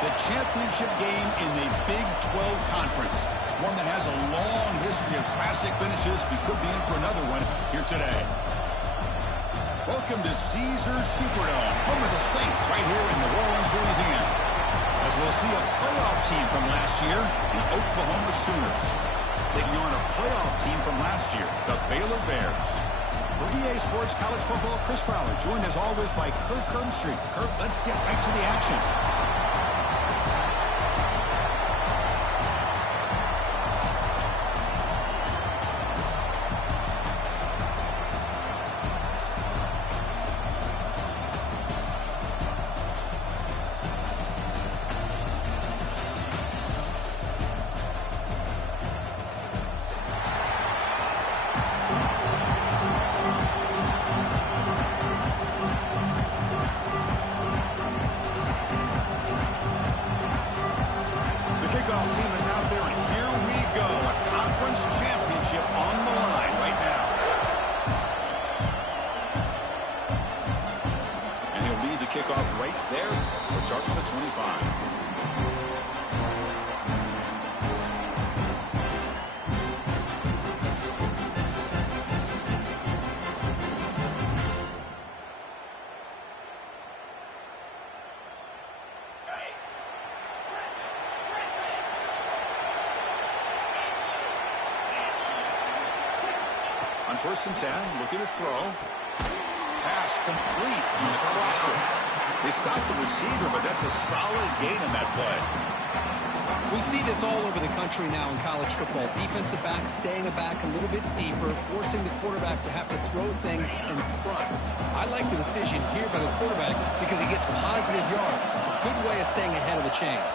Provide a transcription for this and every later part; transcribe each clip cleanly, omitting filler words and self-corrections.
The championship game in the Big 12 Conference. One that has a long history of classic finishes. We could be in for another one here today. Welcome to Caesars Superdome, home of the Saints, right here in New Orleans, Louisiana. As we'll see a playoff team from last year, the Oklahoma Sooners, taking on a playoff team from last year, the Baylor Bears. For EA Sports College Football, Chris Fowler, joined as always by Kurt Kirkstreet. Kurt, let's get right to the action. On 1st and 10, looking to throw. Pass complete on the crosser. They stopped the receiver, but that's a solid gain on that play. We see this all over the country now in college football. Defensive backs staying back a little bit deeper, forcing the quarterback to have to throw things in front. I like the decision here by the quarterback because he gets positive yards. It's a good way of staying ahead of the chains.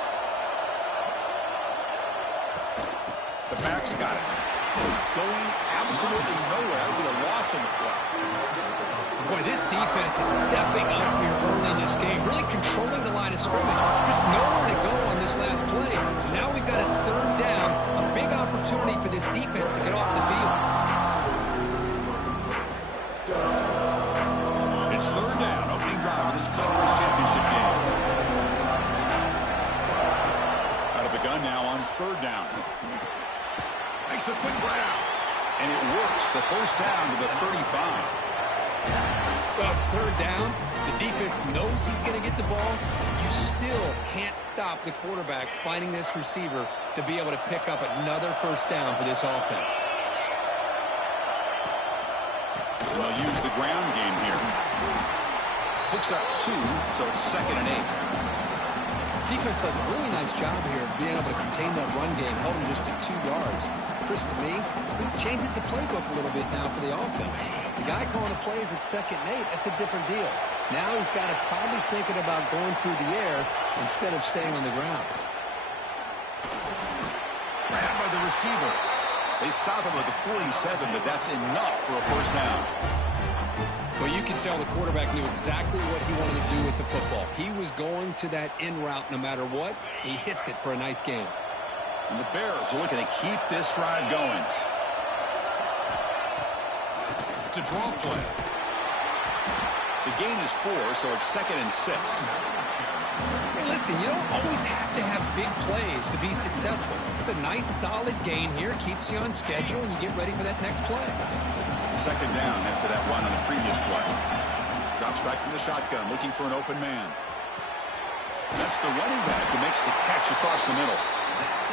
The back's got it. Going absolutely nowhere with a loss in the play. Boy, this defense is stepping up here early in this game, really controlling the line of scrimmage. Just nowhere to go on this last play. Now we've got a 3rd down, a big opportunity for this defense to get off the field. It's 3rd down, opening drive of this conference championship game. Out of the gun now on 3rd down. Makes a quick grab. And it works. The 1st down to the 35. Well, it's 3rd down. The defense knows he's going to get the ball. You still can't stop the quarterback finding this receiver to be able to pick up another 1st down for this offense. They'll use the ground game here. Picks up 2, so it's 2nd and 8. Defense does a really nice job here of being able to contain that run game, held him just at 2 yards. Chris, to me, this changes the playbook a little bit now for the offense. The guy calling the plays at 2nd and 8, that's a different deal. Now he's got to probably thinking about going through the air instead of staying on the ground. Grabbed by the receiver. They stop him at the 47, but that's enough for a 1st down. Well, you can tell the quarterback knew exactly what he wanted to do with the football. He was going to that in route no matter what. He hits it for a nice gain. And the Bears are looking to keep this drive going. It's a draw play. The gain is 4, so it's 2nd and 6. Hey, listen, you don't always have to have big plays to be successful. It's a nice, solid gain here. Keeps you on schedule, and you get ready for that next play. 2nd down after that run on the previous play. Drops back from the shotgun, looking for an open man. That's the running back who makes the catch across the middle.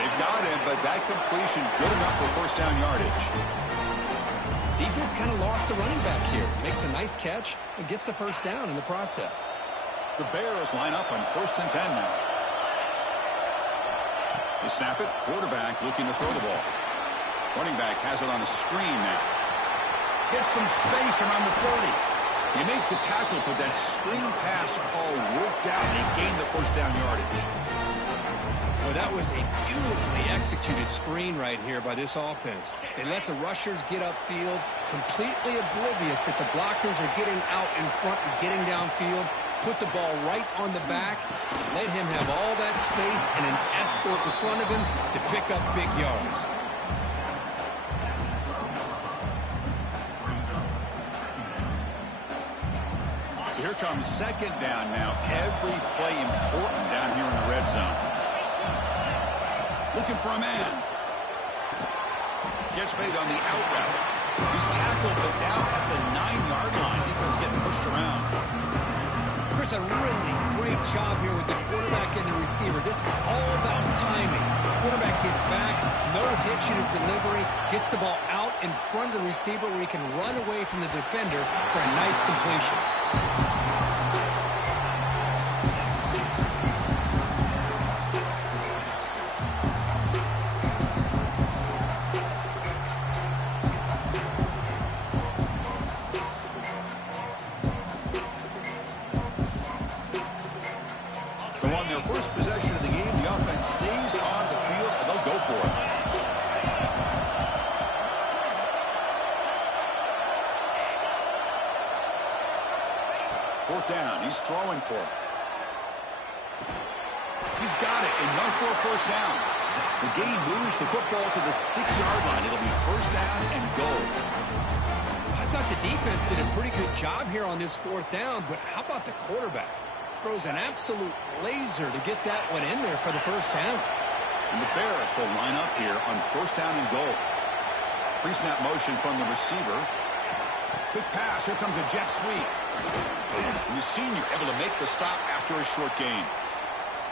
They've got him, but that completion good enough for 1st down yardage. Defense kind of lost the running back here. Makes a nice catch and gets the 1st down in the process. The Bears line up on 1st and 10 now. They snap it. Quarterback looking to throw the ball. Running back has it on a screen now. Gets some space around the 30. You make the tackle, but that screen pass call worked out. They gained the 1st down yardage. Well, that was a beautifully executed screen right here by this offense. They let the rushers get upfield, completely oblivious that the blockers are getting out in front and getting downfield. Put the ball right on the back, let him have all that space and an escort in front of him to pick up big yards. Here comes second down now. Every play important down here in the red zone. Looking for a man. Gets made on the out route. He's tackled, but now at the 9-yard line. Defense getting pushed around. There's a really great job here with the quarterback and the receiver. This is all about timing. Quarterback gets back, no hitch in his delivery, gets the ball out in front of the receiver where he can run away from the defender for a nice completion. So on their first possession of the game, the offense stays on the field, and they'll go for it. Fourth down. He's throwing for it. He's got it, and run for a first down. The game moves the football to the 6-yard line. It'll be first down and goal. I thought the defense did a pretty good job here on this fourth down, but how about the quarterback? Throws an absolute laser to get that one in there for the first down. And the Bears will line up here on first down and goal. Pre-snap motion from the receiver. Quick pass. Here comes a jet sweep. And the senior able to make the stop after a short gain.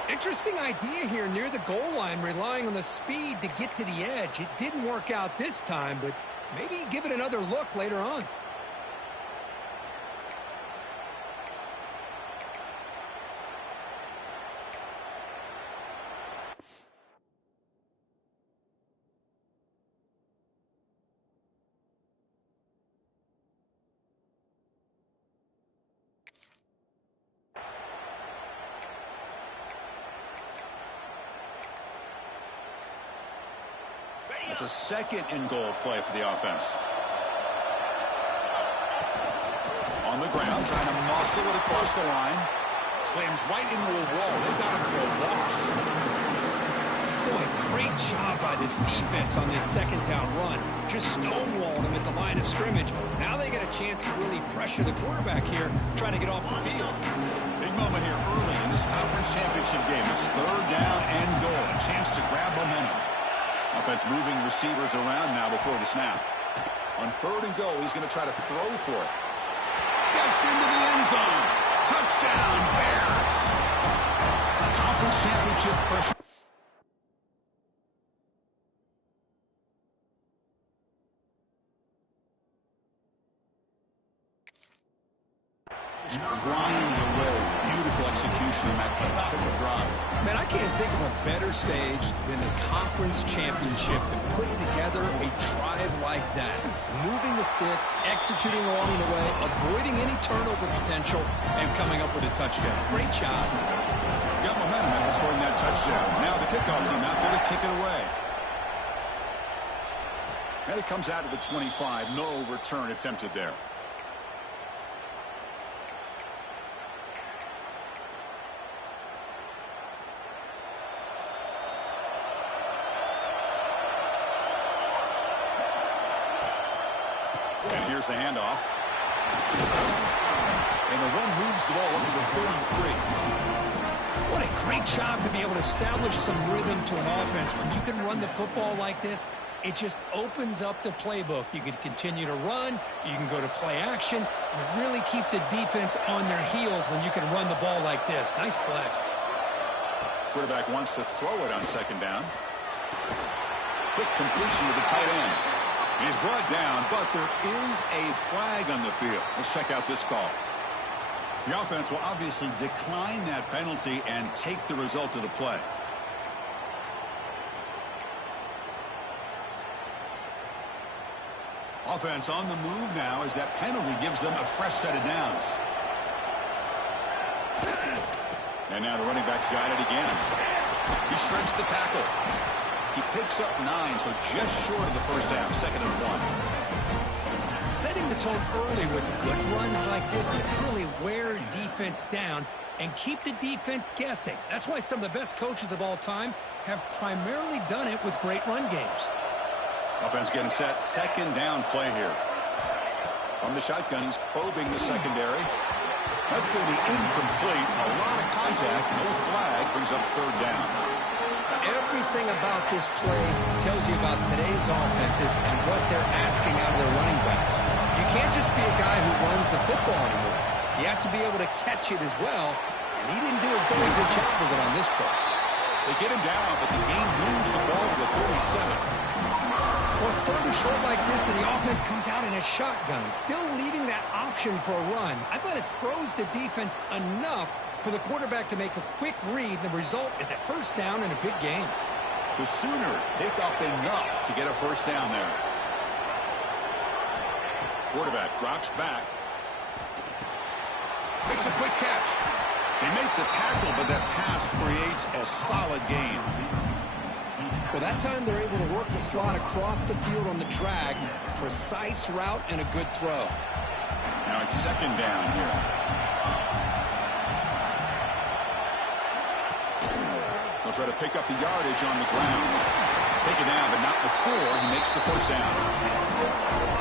Interesting idea here near the goal line, relying on the speed to get to the edge. It didn't work out this time, but maybe give it another look later on. It's a second and goal play for the offense. On the ground, trying to muscle it across the line. Slams right into a wall. They've got him for a loss. Boy, great job by this defense on this second down run. Just stonewalled him at the line of scrimmage. Now they get a chance to really pressure the quarterback here, trying to get off the field. Big moment here early in this conference championship game. It's third down and goal. A chance to grab momentum. Offense moving receivers around now before the snap. On third and goal, he's going to try to throw for it. Gets into the end zone. Touchdown, Bears. Conference championship pressure. Grinding away. Beautiful execution on that methodical drive. Man, I can't think of a better stage than the conference championship to put together a drive like that. Moving the sticks, executing along the way, avoiding any turnover potential, and coming up with a touchdown. Great job. Got momentum after scoring that touchdown. Now the kickoff team out there to kick it away. And it comes out of the 25. No return attempted there. And here's the handoff. And the run moves the ball up to the 33. What a great job to be able to establish some rhythm to an offense. When you can run the football like this, it just opens up the playbook. You can continue to run. You can go to play action. You really keep the defense on their heels when you can run the ball like this. Nice play. Quarterback wants to throw it on second down. Quick completion to the tight end. He's brought down, but there is a flag on the field. Let's check out this call. The offense will obviously decline that penalty and take the result of the play. Offense on the move now as that penalty gives them a fresh set of downs. And now the running back's got it again. He shreds the tackle. He picks up 9, so just short of the first down, 2nd and 1. Setting the tone early with good runs like this can really wear defense down and keep the defense guessing. That's why some of the best coaches of all time have primarily done it with great run games. Offense getting set, second down play here. From the shotgun, he's probing the secondary. That's going to be incomplete. A lot of contact. No flag. Brings up third down. Everything about this play tells you about today's offenses and what they're asking out of their running backs. You can't just be a guy who runs the football anymore. You have to be able to catch it as well, and he didn't do a very good job with it on this play. They get him down, but the game moves the ball to the 37. Well, it's third and short like this, and the offense comes out in a shotgun, still leaving that option for a run. I thought it throws the defense enough for the quarterback to make a quick read, and the result is a first down in a big game. The Sooners pick up enough to get a first down there. Quarterback drops back. Makes a quick catch. They make the tackle, but that pass creates a solid gain. Well, that time they're able to work the slot across the field on the drag. Precise route and a good throw. Now it's second down here. They'll try to pick up the yardage on the ground. Take it down, but not before he makes the first down.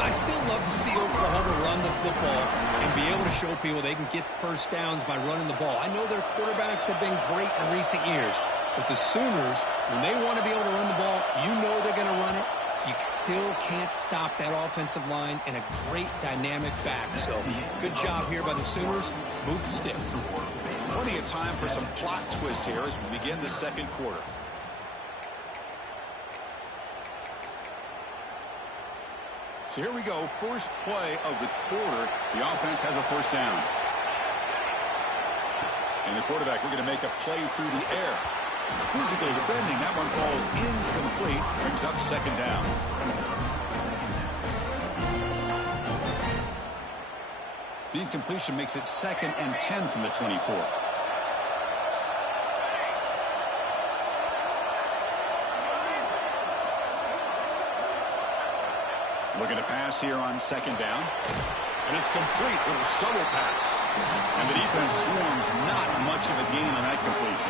I still love to see Oklahoma run the football and be able to show people they can get first downs by running the ball. I know their quarterbacks have been great in recent years, but the Sooners, when they want to be able to run the ball, you know they're going to run it. You still can't stop that offensive line and a great dynamic back. So good job here by the Sooners. Move the sticks. Plenty of time for some plot twists here as we begin the second quarter. So here we go. First play of the quarter. The offense has a first down. And the quarterback looking to make a play through the air. Physical defending. That one falls incomplete. Brings up second down. The incompletion makes it 2nd and 10 from the 24. Looking to pass here on second down. And it's complete. Little shovel pass. And the defense swarms. Not much of a gain on that completion.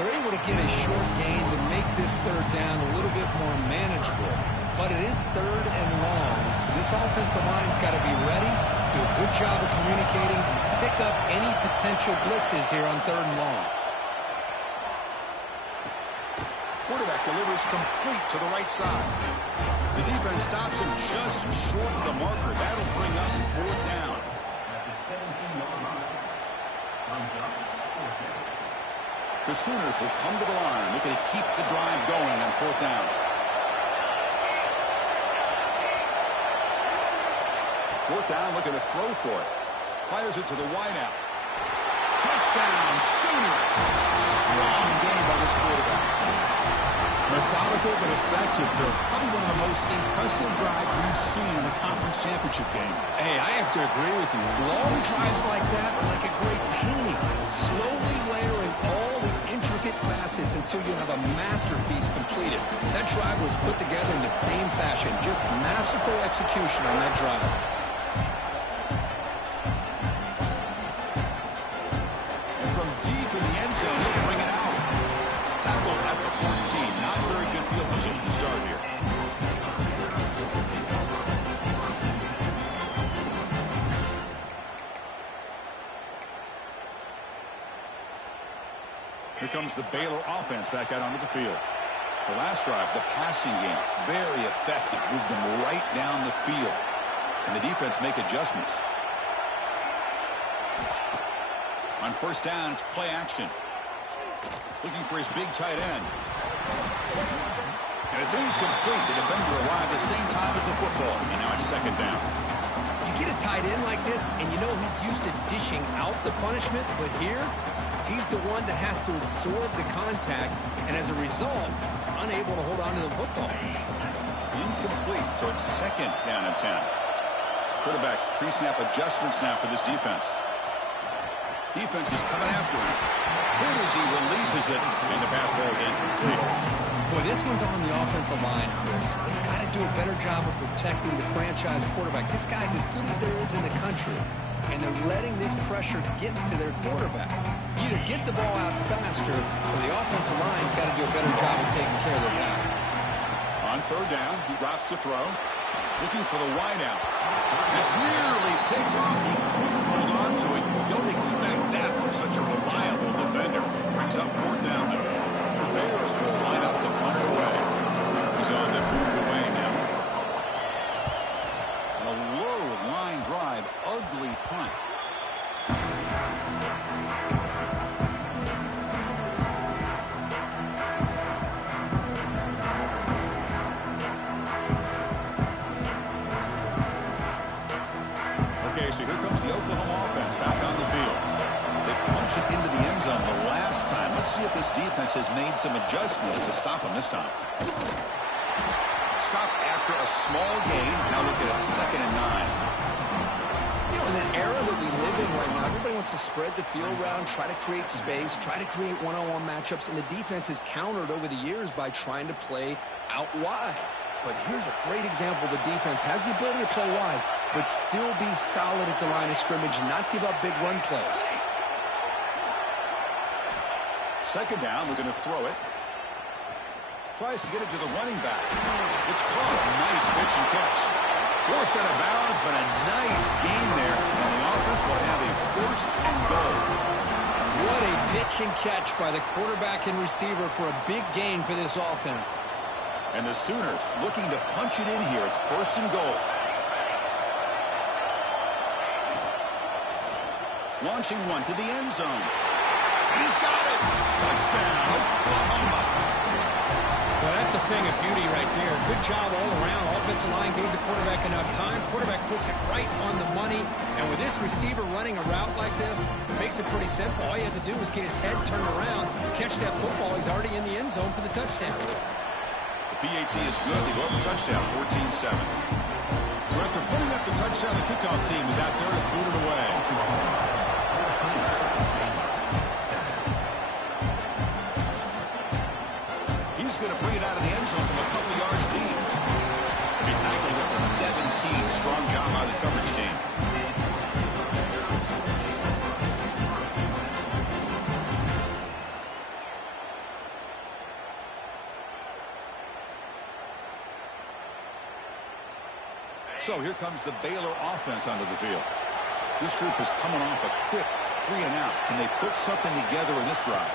They're able to get a short gain to make this third down a little bit more manageable. But it is third and long. So this offensive line's got to be ready, do a good job of communicating, and pick up any potential blitzes here on third and long. Quarterback delivers complete to the right side. The defense stops him just short of the marker. That'll bring up fourth down. The Sooners will come to the line, looking to keep the drive going on fourth down. Fourth down, looking to throw for it. Fires it to the wideout. Touchdown, Sooners. Strong game by this quarterback. Methodical but effective. Probably one of the most impressive drives we've seen in the conference championship game. Hey, I have to agree with you. Long drives like that are like a great painting. Slowly layering all the intricate facets until you have a masterpiece completed. That drive was put together in the same fashion. Just masterful execution on that drive. And from deep in the end zone, he'll bring it out. Tackled at the 14. Not very good field position to start here. Here comes the Baylor offense back out onto the field. The last drive, the passing game, very effective. Moved them right down the field. And the defense make adjustments. On first down, it's play action. Looking for his big tight end. And it's incomplete. The defender arrived at the same time as the football. And now it's second down. You get a tight end like this, and you know he's used to dishing out the punishment, but here, he's the one that has to absorb the contact, and as a result, he's unable to hold on to the football. Incomplete, so it's second down and 10. Quarterback pre-snap adjustments now for this defense. Defense is coming after him. Good as he releases it, and the pass falls incomplete. Boy, this one's on the offensive line, Chris. They've got to do a better job of protecting the franchise quarterback. This guy's as good as there is in the country, and they're letting this pressure get to their quarterback. Either get the ball out faster, or the offensive line's got to do a better job of taking care of their guy. On third down, he drops to throw. Looking for the wideout. It's nearly picked off. He couldn't hold on to it. You don't expect that from such a reliable defender. Brings up fourth down, though. The Bears will line up to punt it away. He's on to boot it away now. A low line drive, ugly punt. Okay, so here comes the Oklahoma offense back on the field. They punched it into the end zone the last time. Let's see if this defense has made some adjustments to stop them this time. Stop after a small gain. Now looking at 2nd and 9. You know, in that era that we live in right now, everybody wants to spread the field around, try to create space, try to create one-on-one matchups, and the defense has countered over the years by trying to play out wide. But here's a great example. The defense has the ability to play wide, but still be solid at the line of scrimmage and not give up big run plays. 2nd down, we're going to throw it. Tries to get it to the running back. It's caught. Nice pitch and catch. Forced out of bounds, but a nice gain there. And the offense will have a 1st and goal. What a pitch and catch by the quarterback and receiver for a big gain for this offense. And the Sooners looking to punch it in here. It's 1st and goal. Launching one to the end zone. And he's got it. Touchdown, Oklahoma. Well, that's a thing of beauty right there. Good job all around. Offensive line gave the quarterback enough time. Quarterback puts it right on the money. And with this receiver running a route like this, it makes it pretty simple. All you have to do is get his head turned around, catch that football. He's already in the end zone for the touchdown. PAT is good. They go up a touchdown, 14-7. So after putting up the touchdown, the kickoff team is out there to boot it away. He's going to bring it out of the end zone from a couple yards deep. He tackled up to 17. Strong job by the coverage team. So here comes the Baylor offense onto the field. This group is coming off a quick 3 and out. Can they put something together in this drive?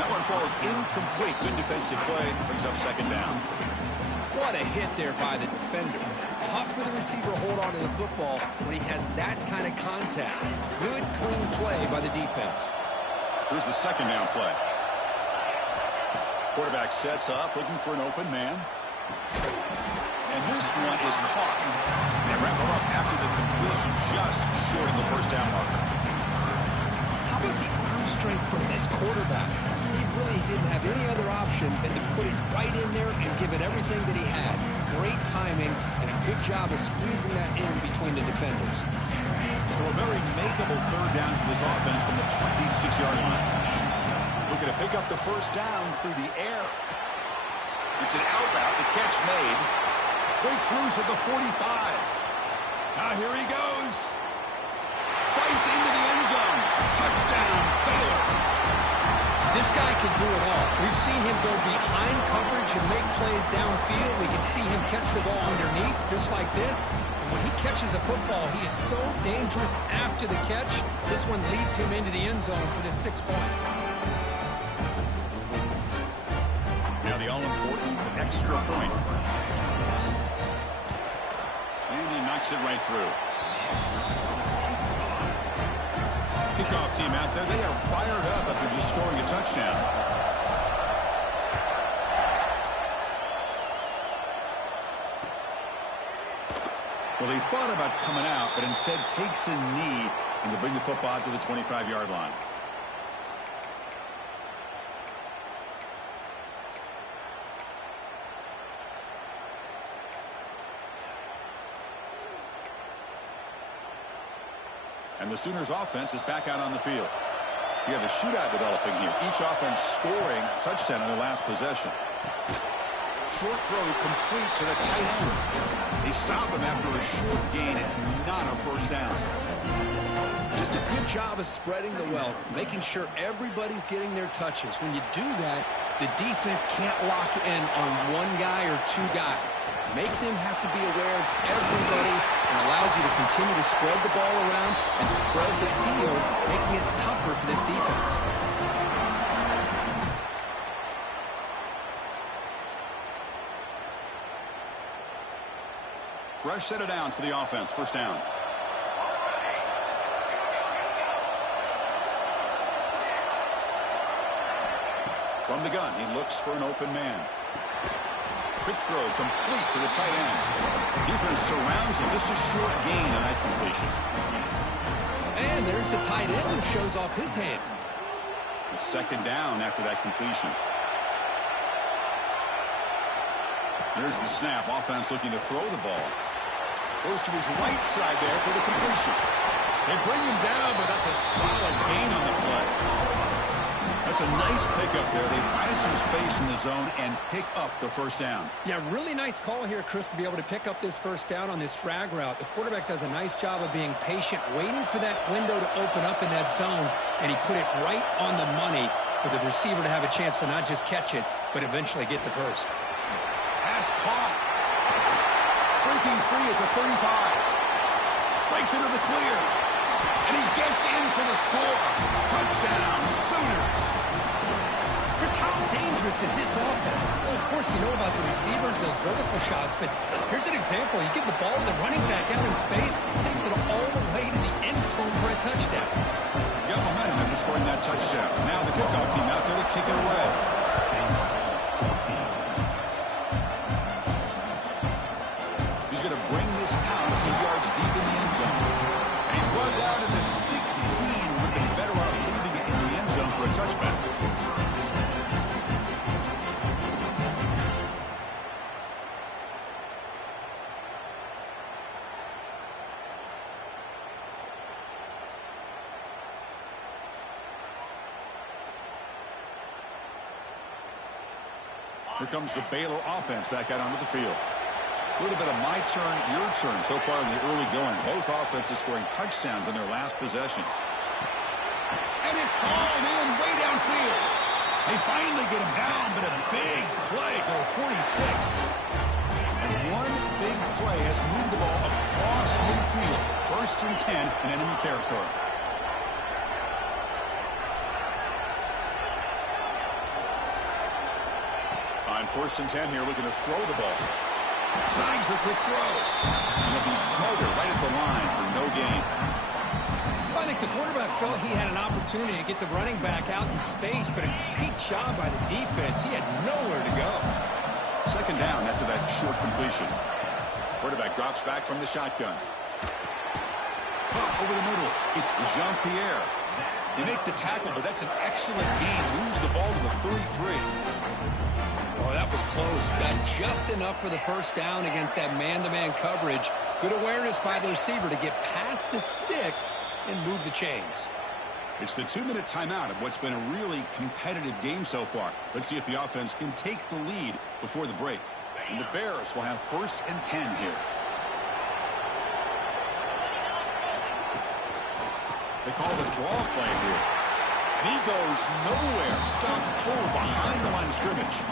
That one falls incomplete. Good defensive play. Brings up 2nd down. What a hit there by the defender. Tough for the receiver to hold on to the football when he has that kind of contact. Good, clean play by the defense. Here's the 2nd down play. Quarterback sets up, looking for an open man. And this one is caught. They wrap him up after the completion, just short of the 1st down marker. How about the arm strength from this quarterback? He really didn't have any other option than to put it right in there and give it everything that he had. Great timing and a good job of squeezing that in between the defenders. So a very makeable 3rd down for this offense from the 26-yard line. Looking to pick up the 1st down through the air. It's an out route. The catch made. Breaks loose at the 45. Now here he goes. Fights into the end zone. Touchdown, Baylor. This guy can do it all. We've seen him go behind coverage and make plays downfield. We can see him catch the ball underneath, just like this. And when he catches a football, he is so dangerous after the catch. This one leads him into the end zone for the 6 points. Now the all-important extra point. And he knocks it right through. Kickoff team out there, they are fired up after just scoring a touchdown. Well, he thought about coming out, but instead takes a knee and to bring the football to the 25-yard line. And the Sooners offense is back out on the field. You have a shootout developing here. Each offense scoring a touchdown in their last possession. Short throw complete to the tight end. They stop him after a short gain. It's not a first down. Just a good job of spreading the wealth, making sure everybody's getting their touches. When you do that, the defense can't lock in on one guy or two guys. Make them have to be aware of everybody and allows you to continue to spread the ball around and spread the field, making it tougher for this defense. Fresh set of downs for the offense. First down. From the gun, he looks for an open man. Quick throw, complete to the tight end. Defense surrounds him. Just a short gain on that completion. And there's the tight end who shows off his hands. It's second down after that completion. Here's the snap. Offense looking to throw the ball. Goes to his right side there for the completion. They bring him down, but that's a solid gain on the play. That's a nice pickup there. They find some space in the zone and pick up the first down. Yeah, really nice call here, Chris, to be able to pick up this first down on this drag route. The quarterback does a nice job of being patient, waiting for that window to open up in that zone, and he put it right on the money for the receiver to have a chance to not just catch it, but eventually get the first. Pass caught. Breaking free at the 35. Breaks into the clear. And he gets in for the score. Touchdown, Sooners. Chris, how dangerous is this offense? Well, of course, you know about the receivers, those vertical shots, but here's an example. You give the ball to the running back out in space, takes it all the way to the end zone for a touchdown. Got momentum after scoring that touchdown. Now the kickoff team out there to kick it away. He's going to bring this out a few yards deep in the end zone. And he's brought down to the 16. Would have been better off leaving it in the end zone for a touchback. Here comes the Baylor offense back out onto the field. A little bit of my turn, your turn so far in the early going. Both offenses scoring touchdowns on their last possessions. And it's hauled in way downfield. They finally get him down, but a big play goes 46. And one big play has moved the ball across midfield. 1st and 10 in enemy territory. On 1st and 10 here, looking to throw the ball. Signs the quick throw. And it'll be smothered right at the line for no gain. Well, I think the quarterback felt he had an opportunity to get the running back out in space, but a great job by the defense. He had nowhere to go. Second down after that short completion. Quarterback drops back from the shotgun. Pop over the middle. It's Jean-Pierre. They make the tackle, but that's an excellent gain. Moves the ball to the 33. Oh, that was close. Got just enough for the first down against that man-to-man coverage. Good awareness by the receiver to get past the sticks and move the chains. It's the 2-minute timeout of what's been a really competitive game so far. Let's see if the offense can take the lead before the break. And the Bears will have 1st and 10 here. They call the draw play here. And he goes nowhere. Stopped full behind the line of scrimmage.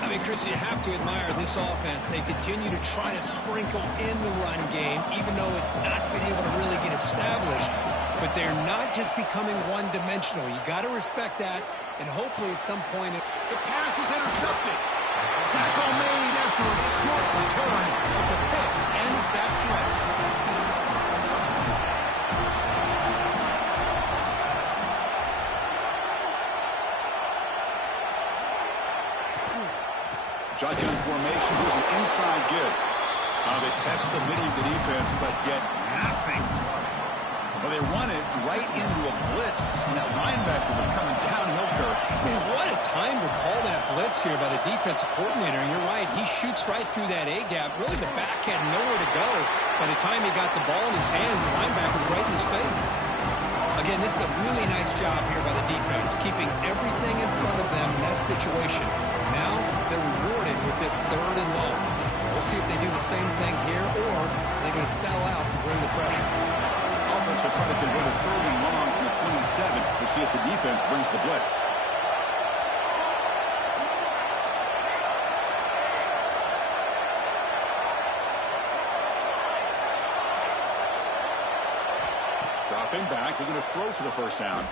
I mean, Chris, you have to admire this offense. They continue to try to sprinkle in the run game, even though it's not been able to really get established. But they're not just becoming one-dimensional. You got to respect that, and hopefully at some point... The pass is intercepted. Tackle made after a short return, but the pick ends that play. Shotgun formation. Here's an inside give. They test the middle of the defense, but get nothing. Well, they run it right into a blitz, and that linebacker was coming downhill, Kirk. Man, what a time to call that blitz here by the defensive coordinator. And you're right, he shoots right through that A-gap. Really, the back had nowhere to go. By the time he got the ball in his hands, the linebacker's right in his face. Again, this is a really nice job here by the defense, keeping everything in front of them in that situation. Now they're rewarded with this 3rd and long. We'll see if they do the same thing here, or they're going to sell out and bring the pressure. Offense will try to convert a 3rd and long from the 27. We'll see if the defense brings the blitz. Dropping back, they're going to throw for the first down.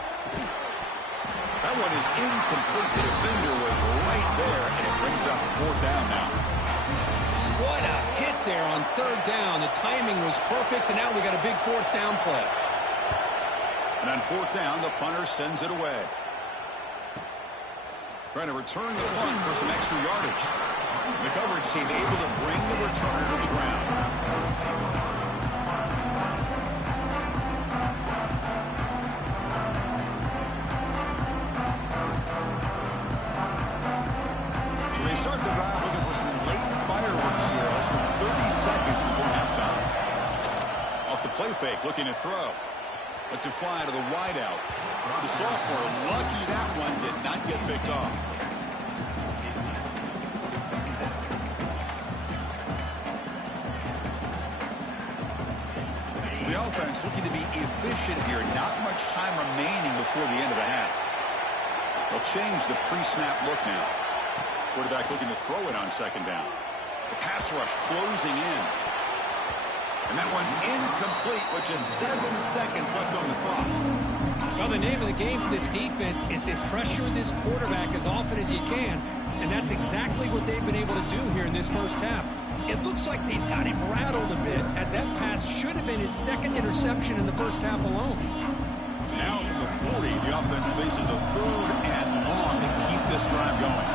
That one is incomplete. The defender was right there, and it brings up 4th down now. What a hit there on 3rd down. The timing was perfect, and now we got a big 4th down play. And on 4th down, the punter sends it away. Trying to return the punt for some extra yardage. The coverage team able to bring the returner to the ground. So they start the drive looking for some late fireworks here. Less than 30 seconds before halftime. Off the play fake, looking to throw. Lets it fly to the wideout. The sophomore, lucky that one did not get picked off. So the offense looking to be efficient here. Not much time remaining before the end of the half. They'll change the pre-snap look now. Quarterback looking to throw it on 2nd down. The pass rush closing in. And that one's incomplete with just 7 seconds left on the clock. Well, the name of the game for this defense is to pressure this quarterback as often as you can, and that's exactly what they've been able to do here in this first half. It looks like they've got him rattled a bit, as that pass should have been his 2nd interception in the first half alone. Now from the 40, the offense faces a 3rd and long to keep this drive going.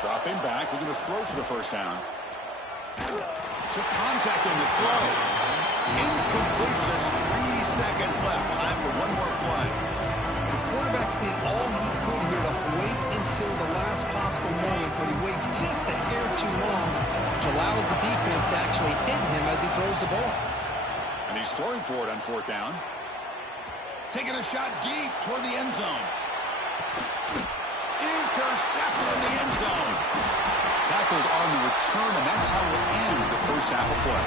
Dropping back, we're going to throw for the first down. Took contact on the throw. Incomplete, just 3 seconds left. Time for one more play. The quarterback did all he could here to wait until the last possible moment, but he waits just a hair too long, which allows the defense to actually hit him as he throws the ball. And he's throwing for it on 4th down. Taking a shot deep toward the end zone. Intercepted in the end zone. Tackled on the return, and that's how we'll end the first half of play.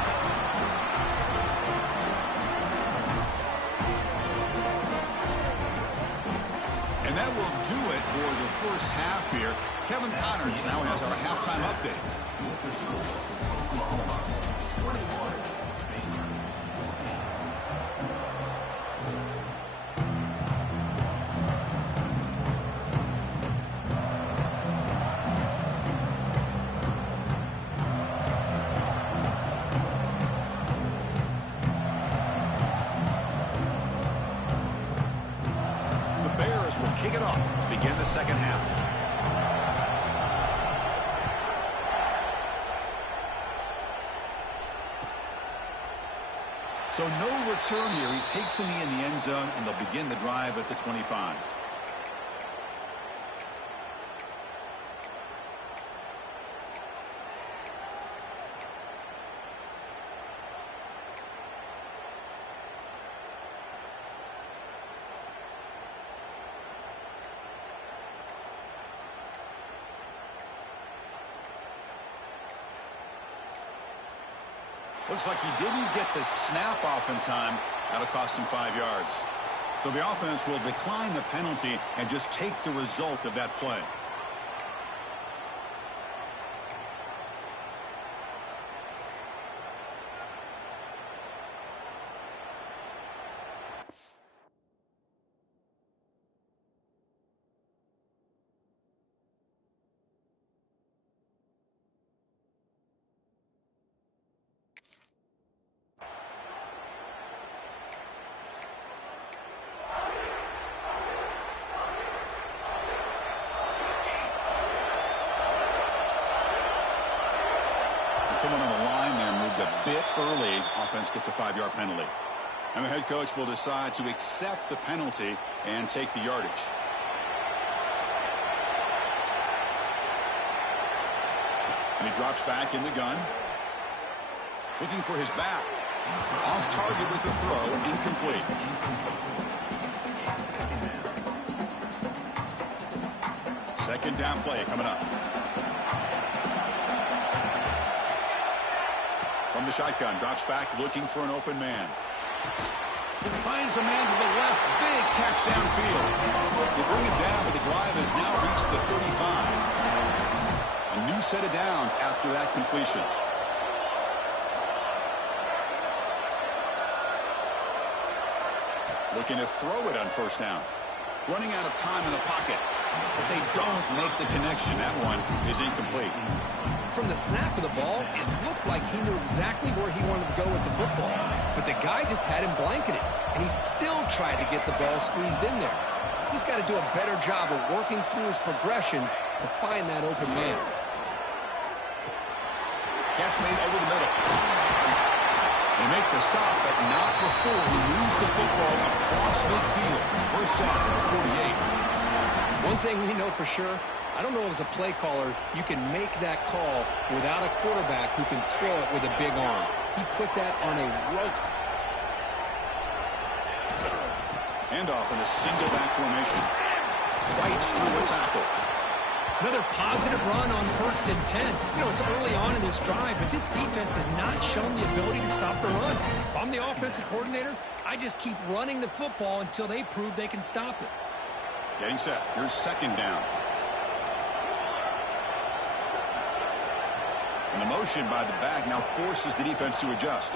And that will do it for the first half here. Kevin Connors now has our halftime update. Will kick it off to begin the second half. So no return here. He takes him in the end zone, and they'll begin the drive at the 25. Looks like he didn't get the snap off in time. That'll cost him 5 yards. So the offense will decline the penalty and just take the result of that play. Someone on the line there moved a bit early. Offense gets a 5-yard penalty. And the head coach will decide to accept the penalty and take the yardage. And he drops back in the gun. Looking for his back. Off target with the throw and incomplete. Second down play coming up. From the shotgun, drops back looking for an open man. Finds a man to the left. Big catch downfield. They bring it down, but the drive has now reached the 35. A new set of downs after that completion. Looking to throw it on first down. Running out of time in the pocket. But they don't make the connection. That one is incomplete. From the snap of the ball, it looked like he knew exactly where he wanted to go with the football. But the guy just had him blanketed, and he still tried to get the ball squeezed in there. He's got to do a better job of working through his progressions to find that open man. Catch made over the middle. They make the stop, but not before he moves the football across midfield. First down at 48. One thing we know for sure, I don't know as a play caller, you can make that call without a quarterback who can throw it with a big arm. He put that on a rope. Handoff in a single back formation. Fights through a tackle. Another positive run on 1st and 10. You know, it's early on in this drive, but this defense has not shown the ability to stop the run. If I'm the offensive coordinator, I just keep running the football until they prove they can stop it. Getting set. Here's second down. And the motion by the back now forces the defense to adjust.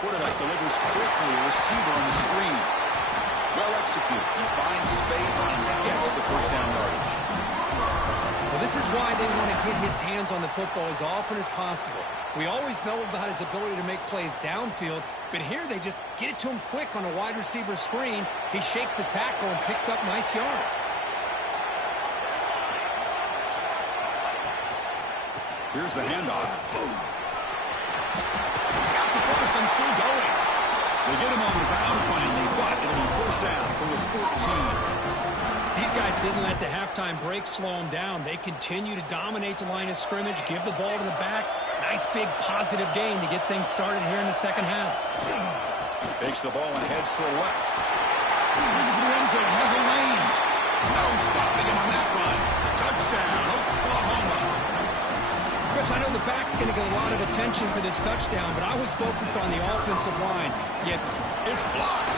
Quarterback delivers quickly. A receiver on the screen. Well executed. He finds space and gets the first down yardage. Well, this is why they want to get his hands on the football as often as possible. We always know about his ability to make plays downfield, but here they just get it to him quick on a wide receiver screen. He shakes the tackle and picks up nice yards. Here's the handoff. He's got the first and still going. They get him on the ground finally, but it'll be first down for the 14. These guys didn't let the halftime break slow them down. They continue to dominate the line of scrimmage, give the ball to the back. Nice big positive gain to get things started here in the second half. Takes the ball and heads to the left. Looking for the end zone, has a lane. No stopping him on that run. Touchdown, Oklahoma. Chris, I know the back's going to get a lot of attention for this touchdown, but I was focused on the offensive line. Yet it's blocked.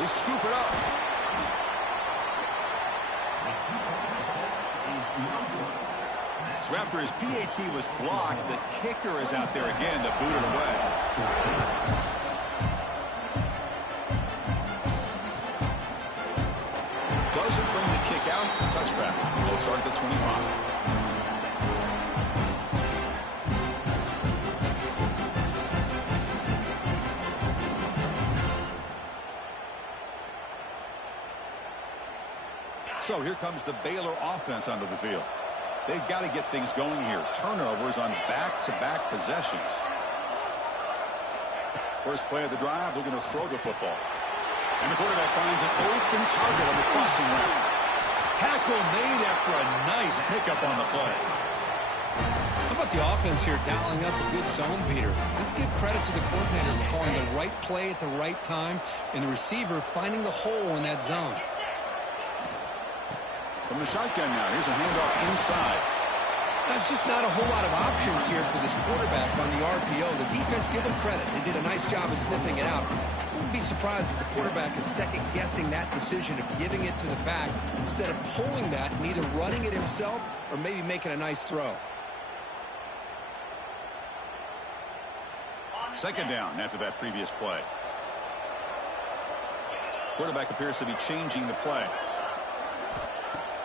They scoop it up. So after his PAT was blocked, the kicker is out there again to boot it away. Doesn't bring the kick out. Touchback. They'll start at the 25. So here comes the Baylor offense onto the field. They've got to get things going here. Turnovers on back-to-back possessions. First play of the drive, looking to throw the football. And the quarterback finds an open target on the crossing route. Tackle made after a nice pickup on the play. How about the offense here dialing up a good zone beater? Let's give credit to the coordinator for calling the right play at the right time and the receiver finding the hole in that zone. From the shotgun now, here's a handoff inside. There's just not a whole lot of options here for this quarterback on the RPO. The defense, give them credit. They did a nice job of sniffing it out. I wouldn't be surprised if the quarterback is second-guessing that decision of giving it to the back instead of pulling that and either running it himself or maybe making a nice throw. Second down after that previous play. Quarterback appears to be changing the play.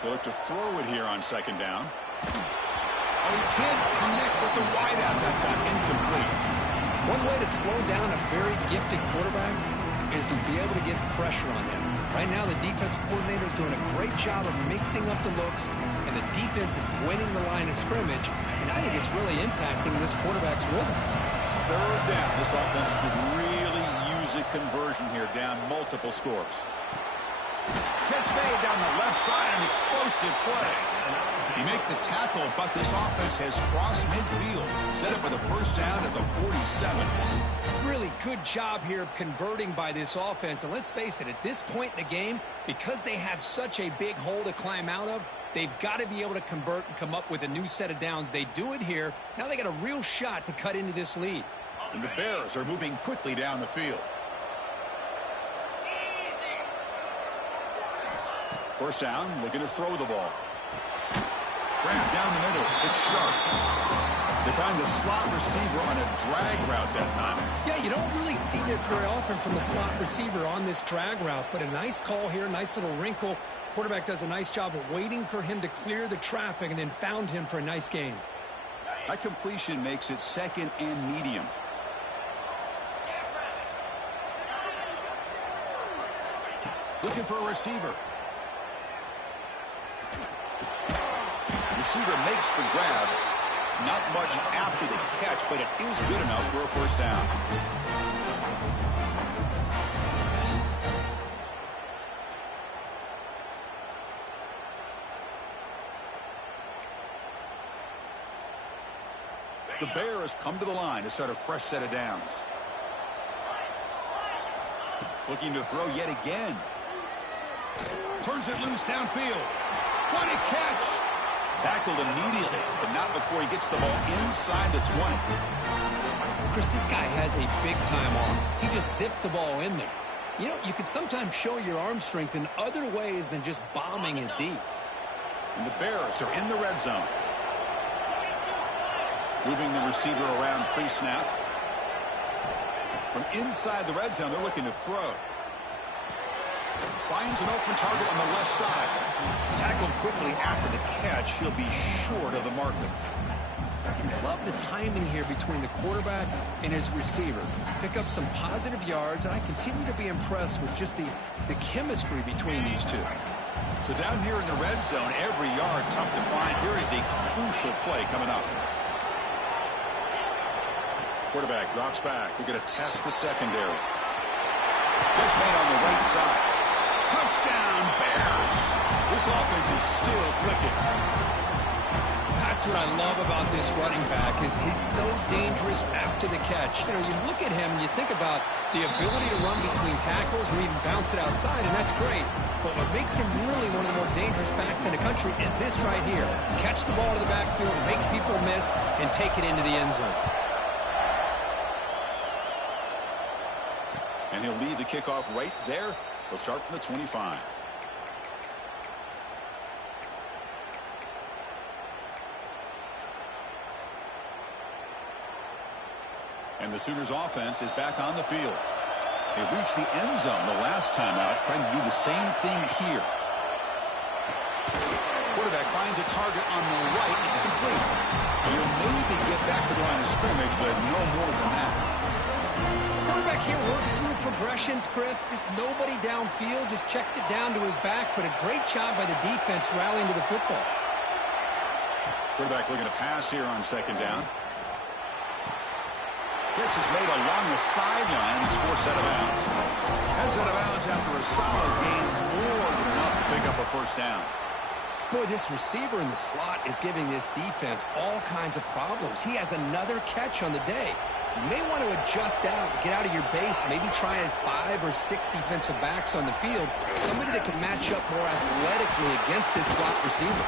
They look to throw it here on second down. Oh, he can't connect with the wideout that time. Incomplete. One way to slow down a very gifted quarterback is to be able to get pressure on him. Right now, the defense coordinator is doing a great job of mixing up the looks, and the defense is winning the line of scrimmage, and I think it's really impacting this quarterback's rhythm. Third down. This offense could really use a conversion here, down multiple scores. Catch made down the left side, an explosive play. He make the tackle, but this offense has crossed midfield. Set up for the first down at the 47. Really good job here of converting by this offense. And let's face it, at this point in the game, because they have such a big hole to climb out of, they've got to be able to convert and come up with a new set of downs. They do it here. Now they got a real shot to cut into this lead. And the Bears are moving quickly down the field. First down, looking to throw the ball. Grab down the middle. It's sharp. They find the slot receiver on a drag route that time. Yeah, you don't really see this very often from a slot receiver on this drag route, but a nice call here, nice little wrinkle. Quarterback does a nice job of waiting for him to clear the traffic and then found him for a nice gain. That completion makes it second and medium. Looking for a receiver. Receiver makes the grab. Not much after the catch, but it is good enough for a first down. The Bears come to the line to start a fresh set of downs. Looking to throw yet again. Turns it loose downfield. What a catch! Tackled immediately, but not before he gets the ball inside the 20. Chris, this guy has a big-time arm. He just zipped the ball in there. You know, you could sometimes show your arm strength in other ways than just bombing it deep. And the Bears are in the red zone. Moving the receiver around pre-snap. From inside the red zone, they're looking to throw. Finds an open target on the left side. Tackled quickly after the catch. He'll be short of the marker. Love the timing here between the quarterback and his receiver. Pick up some positive yards, and I continue to be impressed with just the chemistry between these two. So down here in the red zone, every yard tough to find. Here is a crucial play coming up. Quarterback drops back. We're going to test the secondary. Catch made on the right side. Touchdown, Bears. This offense is still clicking. That's what I love about this running back is he's so dangerous after the catch. You know, you look at him and you think about the ability to run between tackles or even bounce it outside, and that's great. But what makes him really one of the more dangerous backs in the country is this right here. Catch the ball to the backfield, make people miss, and take it into the end zone. And he'll lead the kickoff right there. He'll start from the 25. And the Sooners offense is back on the field. They reached the end zone the last time out, trying to do the same thing here. Quarterback finds a target on the right. It's complete. He'll maybe get back to the line of scrimmage, but no more than that. Quarterback here works through progressions, Chris. Just nobody downfield, just checks it down to his back, but a great job by the defense rallying to the football. Quarterback looking to pass here on second down. Catch is made along the sideline. He's forced out of bounds. Heads out of bounds after a solid gain, more than enough to pick up a first down. Boy, this receiver in the slot is giving this defense all kinds of problems. He has another catch on the day. You may want to adjust out, get out of your base, maybe try 5 or 6 defensive backs on the field, somebody that can match up more athletically against this slot receiver.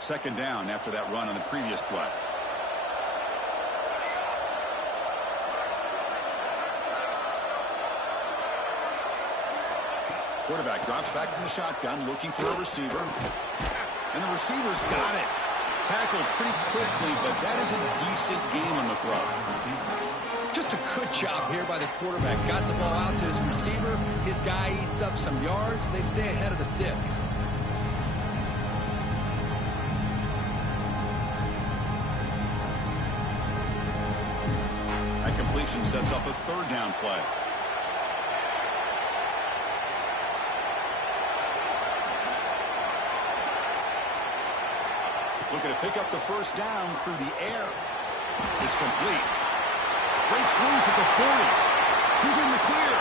Second down after that run on the previous play. Quarterback drops back from the shotgun, looking for a receiver. And the receiver's got it. Tackled pretty quickly, but that is a decent gain on the throw. Just a good job here by the quarterback. Got the ball out to his receiver. His guy eats up some yards. They stay ahead of the sticks. That completion sets up a third down play. Looking to pick up the first down through the air. It's complete. Breaks loose at the 40. He's in the clear.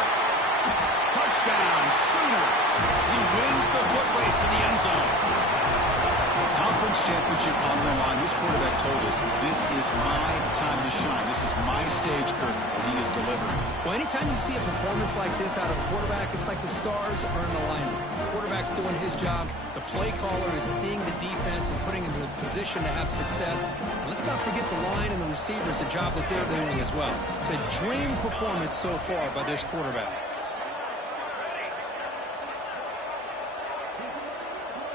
Touchdown, Sooners. He wins the foot race to the end zone. Conference championship on the line. This quarterback told us, this is my time to shine. This is my stage, Kurt, and he is delivering. Well, anytime you see a performance like this out of a quarterback, it's like the stars are in alignment. The quarterback's doing his job. The play caller is seeing the defense and putting him in a position to have success. And let's not forget the line and the receivers, the job that they're doing as well. It's a dream performance so far by this quarterback.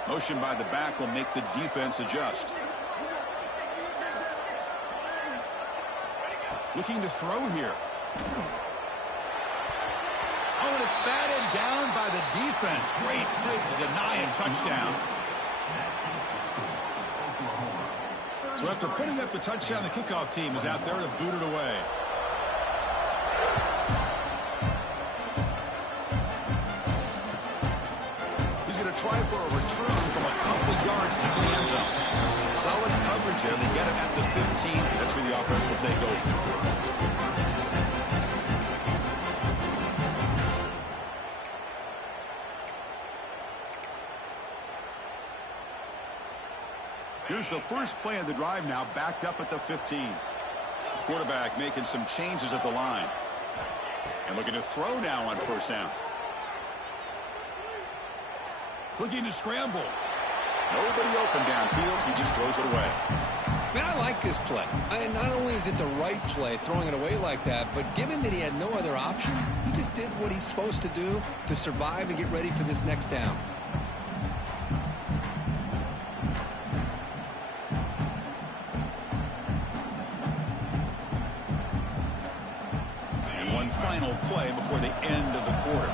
Motion by the back will make the defense adjust. Looking to throw here. Oh, and it's batted down by the defense. Great play to deny a touchdown. So after putting up a touchdown, the kickoff team is out there to boot it away. He's going to try for a return from a couple yards deep in the end zone. Solid coverage there. They get it at the 15. That's where the offense will take over. Here's the first play of the drive now, backed up at the 15. Quarterback making some changes at the line. And looking to throw now on first down. Looking to scramble. Nobody open downfield. He just throws it away. Man, I like this play. Not only is it the right play, throwing it away like that, but given that he had no other option, he just did what he's supposed to do to survive and get ready for this next down. And one final play before the end of the quarter.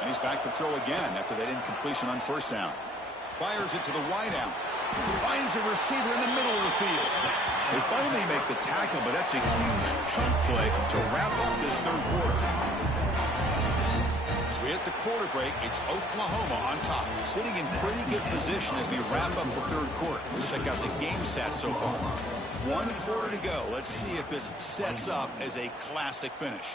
And he's back to throw again after that incompletion on first down. Fires it to the wideout. Finds a receiver in the middle of the field. They finally make the tackle, but that's a huge chunk play to wrap up this third quarter. As we hit the quarter break, it's Oklahoma on top, sitting in pretty good position as we wrap up the third quarter. Let's check out the game stats so far. 1 quarter to go. Let's see if this sets up as a classic finish.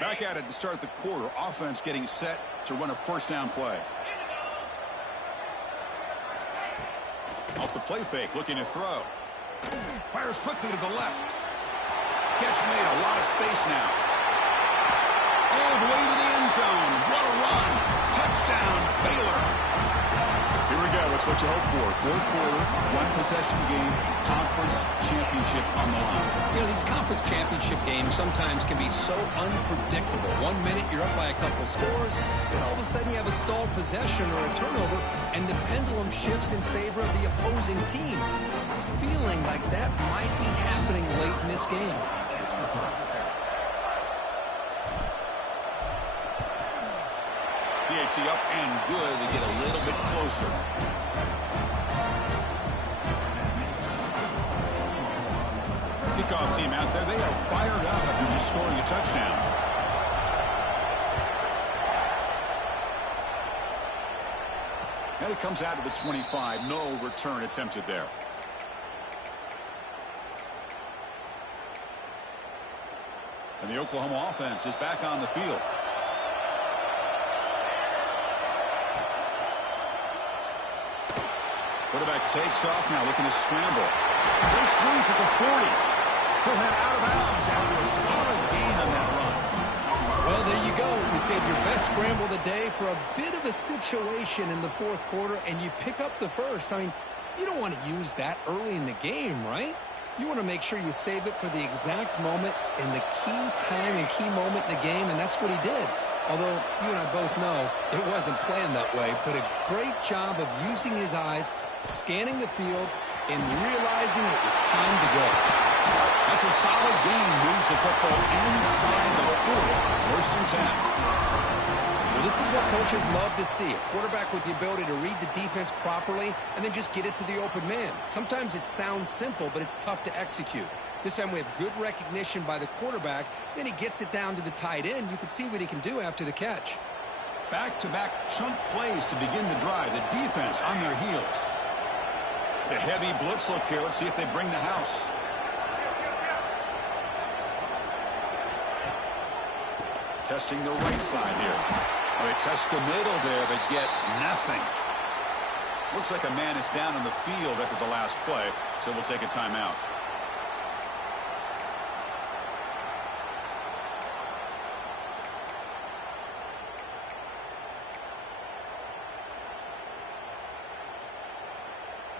Back at it to start the quarter. Offense getting set to run a first down play. Off the play fake, looking to throw. Fires quickly to the left. Catch made, a lot of space now. All the way to the end zone. What a run. Touchdown, Baylor. Here we go. It's what you hope for. Fourth quarter, one-possession game, conference championship on the line. You know, these conference championship games sometimes can be so unpredictable. 1 minute you're up by a couple scores, then all of a sudden you have a stalled possession or a turnover, and the pendulum shifts in favor of the opposing team. It's feeling like that might be happening late in this game. PAT up and good. We get a little bit closer. Kickoff team out there. They are fired up after just scoring a touchdown. And it comes out to the 25. No return attempted there. And the Oklahoma offense is back on the field. Quarterback takes off now, looking to scramble. Breaks loose at the 40. He'll head out of bounds after a solid gain on that run. Well, there you go. You save your best scramble of the day for a bit of a situation in the fourth quarter, and you pick up the first. I mean, you don't want to use that early in the game, right? You want to make sure you save it for the exact moment and the key time and key moment in the game, and that's what he did. Although you and I both know it wasn't planned that way, but a great job of using his eyes, scanning the field, and realizing it was time to go. That's a solid gain. Moves the football inside the 40. First and 10. Well, this is what coaches love to see. A quarterback with the ability to read the defense properly and then just get it to the open man. Sometimes it sounds simple, but it's tough to execute. This time we have good recognition by the quarterback. Then he gets it down to the tight end. You can see what he can do after the catch. Back-to-back chunk plays to begin the drive. The defense on their heels. It's a heavy blitz look here. Let's see if they bring the house. Testing the right side here. Oh, they test the middle there, but get nothing. Looks like a man is down on the field after the last play, so we'll take a timeout.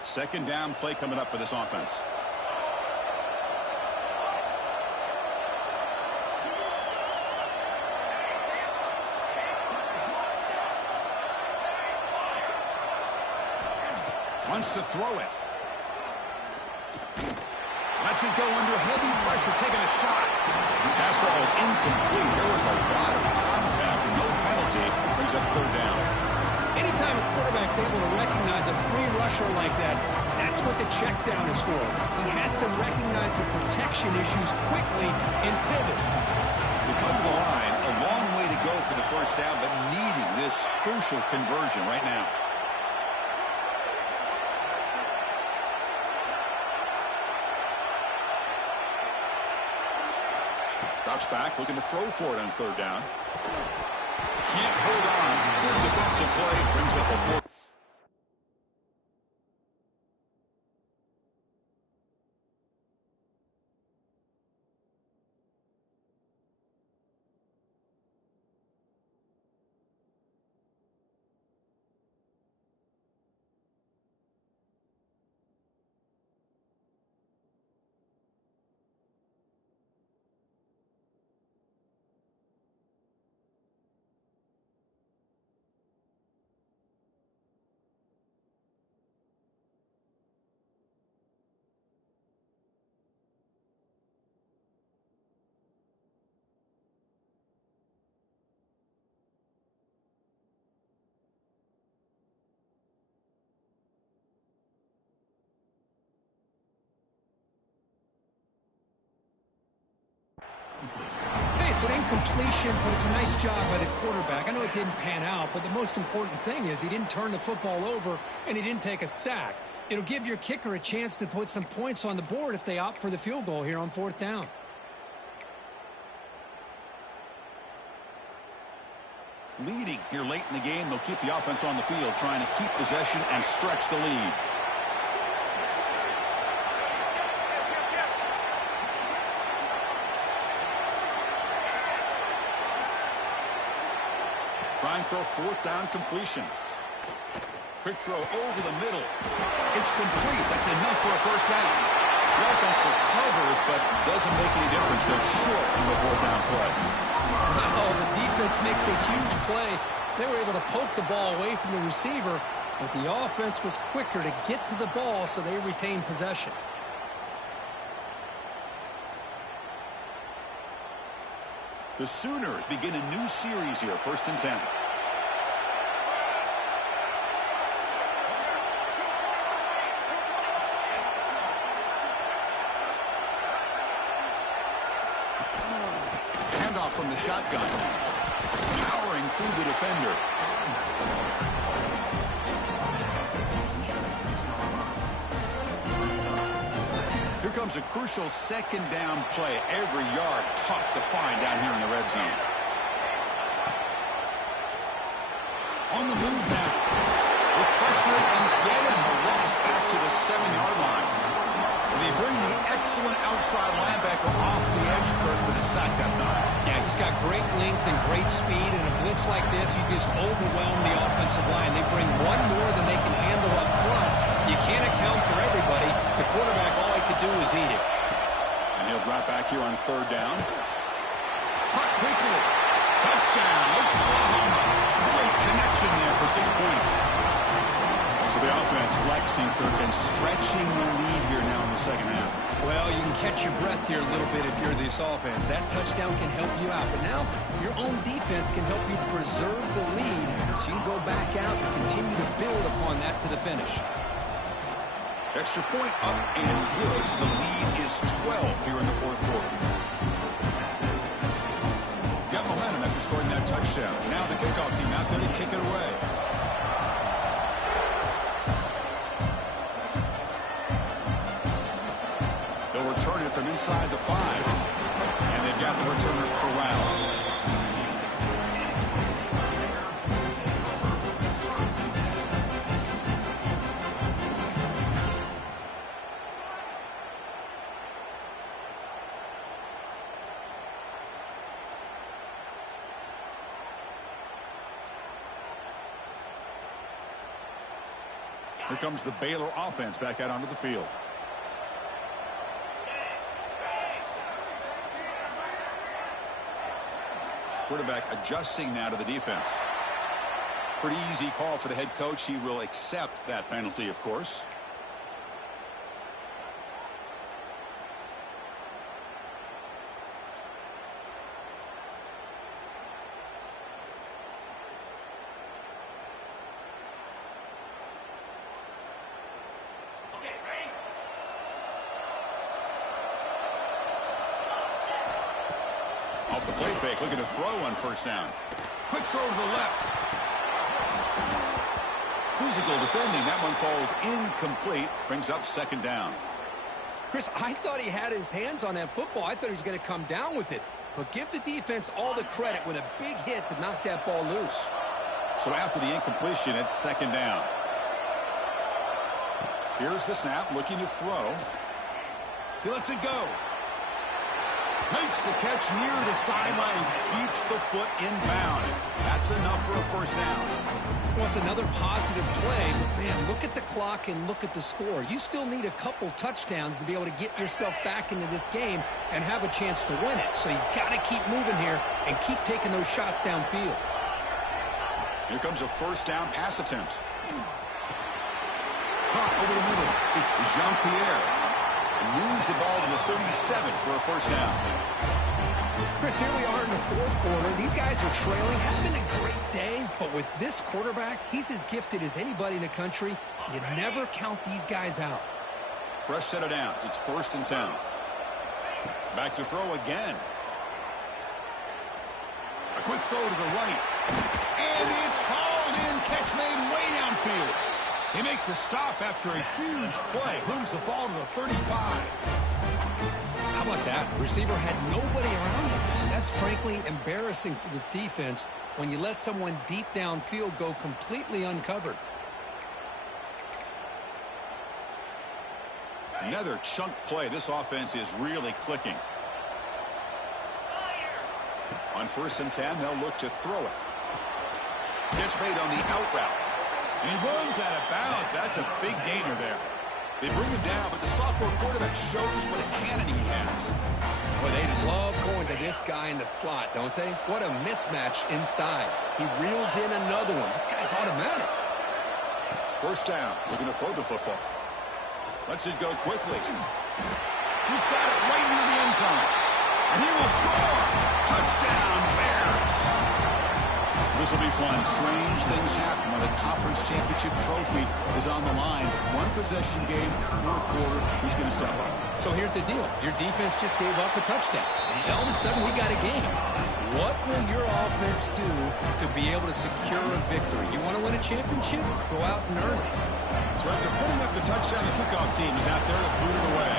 Second down play coming up for this offense. Wants to throw it. Lets it go under heavy pressure, taking a shot. The pass ball is incomplete. There was a lot of contact. No penalty. Brings up third down. Anytime a quarterback's able to recognize a free rusher like that, that's what the check down is for. He has to recognize the protection issues quickly and pivot. They come to the line, a long way to go for the first down, but needing this crucial conversion right now. Drops back, looking to throw for it on third down. Can't hold on. Good defensive play, brings up a fourth. Hey, it's an incompletion, but it's a nice job by the quarterback. I know it didn't pan out, but the most important thing is he didn't turn the football over and he didn't take a sack. It'll give your kicker a chance to put some points on the board if they opt for the field goal here on fourth down. Leading here late in the game, they'll keep the offense on the field, trying to keep possession and stretch the lead. Trying for a fourth down completion. Quick throw over the middle. It's complete. That's enough for a first down. The offense recovers, but doesn't make any difference. They're short in the fourth down play. Wow, the defense makes a huge play. They were able to poke the ball away from the receiver, but the offense was quicker to get to the ball, so they retained possession. The Sooners begin a new series here, 1st and 10. Handoff from the shotgun. Powering through the defender. Here comes a crucial second down play. Every yard tough to find down here in the red zone. On the move now. They pressure it and get him. The loss back to the 7-yard line. And they bring the excellent outside linebacker off the edge, Kirk, for the sack that time. Yeah, he's got great length and great speed. And a blitz like this, you just overwhelm the offensive line. They bring one more than they can handle up front. You can't account for everybody. The quarterback, all he could do is eat it. And he'll drop back here on third down. Caught quickly. Touchdown, Oklahoma. Great connection there for 6 points. So the offense flexing, Kirk, and stretching the lead here now in the second half. Well, you can catch your breath here a little bit if you're this offense. That touchdown can help you out. But now your own defense can help you preserve the lead. So you can go back out and continue to build upon that to the finish. Extra point up and good, so the lead is 12 here in the fourth quarter. Got momentum after scoring that touchdown. Now the kickoff team out there to kick it away. They'll return it from inside the 5. And they've got the returner corralled. Here comes the Baylor offense back out onto the field. Quarterback adjusting now to the defense. Pretty easy call for the head coach. He will accept that penalty, of course. Off the play fake, looking to throw on first down. Quick throw to the left. Physical defending. That one falls incomplete. Brings up second down. Chris, I thought he had his hands on that football. I thought he was going to come down with it. But give the defense all the credit with a big hit to knock that ball loose. So after the incompletion, it's second down. Here's the snap, looking to throw. He lets it go. Makes the catch near the sideline. Keeps the foot in bounds. That's enough for a first down. Well, it's another positive play, but man, look at the clock and look at the score. You still need a couple touchdowns to be able to get yourself back into this game and have a chance to win it. So you got to keep moving here and keep taking those shots downfield. Here comes a first down pass attempt. Caught over the middle. It's Jean-Pierre. Moves the ball to the 37 for a first down. Chris, here we are in the fourth quarter. These guys are trailing. Hasn't been a great day, but with this quarterback, he's as gifted as anybody in the country. You never count these guys out. Fresh set of downs. It's first and 10. Back to throw again. A quick throw to the right. And it's hauled in. Catch made way downfield. They make the stop after a huge play. Moves the ball to the 35. How about that? The receiver had nobody around him. That's frankly embarrassing for this defense when you let someone deep downfield go completely uncovered. Another chunk play. This offense is really clicking. On first and 10, they'll look to throw it. Catch made on the out route. And he runs out of bounds. That's a big gainer there. They bring him down, but the sophomore quarterback shows what a cannon he has. Well, they love going to this guy in the slot, don't they? What a mismatch inside. He reels in another one. This guy's automatic. First down. Looking to throw the football. Lets it go quickly. He's got it right near the end zone. And he will score. Touchdown, Bears. This will be fun. Strange things happen when the conference championship trophy is on the line. One possession game, fourth quarter. Who's going to step up? So here's the deal. Your defense just gave up a touchdown. And all of a sudden, we got a game. What will your offense do to be able to secure a victory? You want to win a championship? Go out and earn it. So after putting up the touchdown, the kickoff team is out there to boot it away.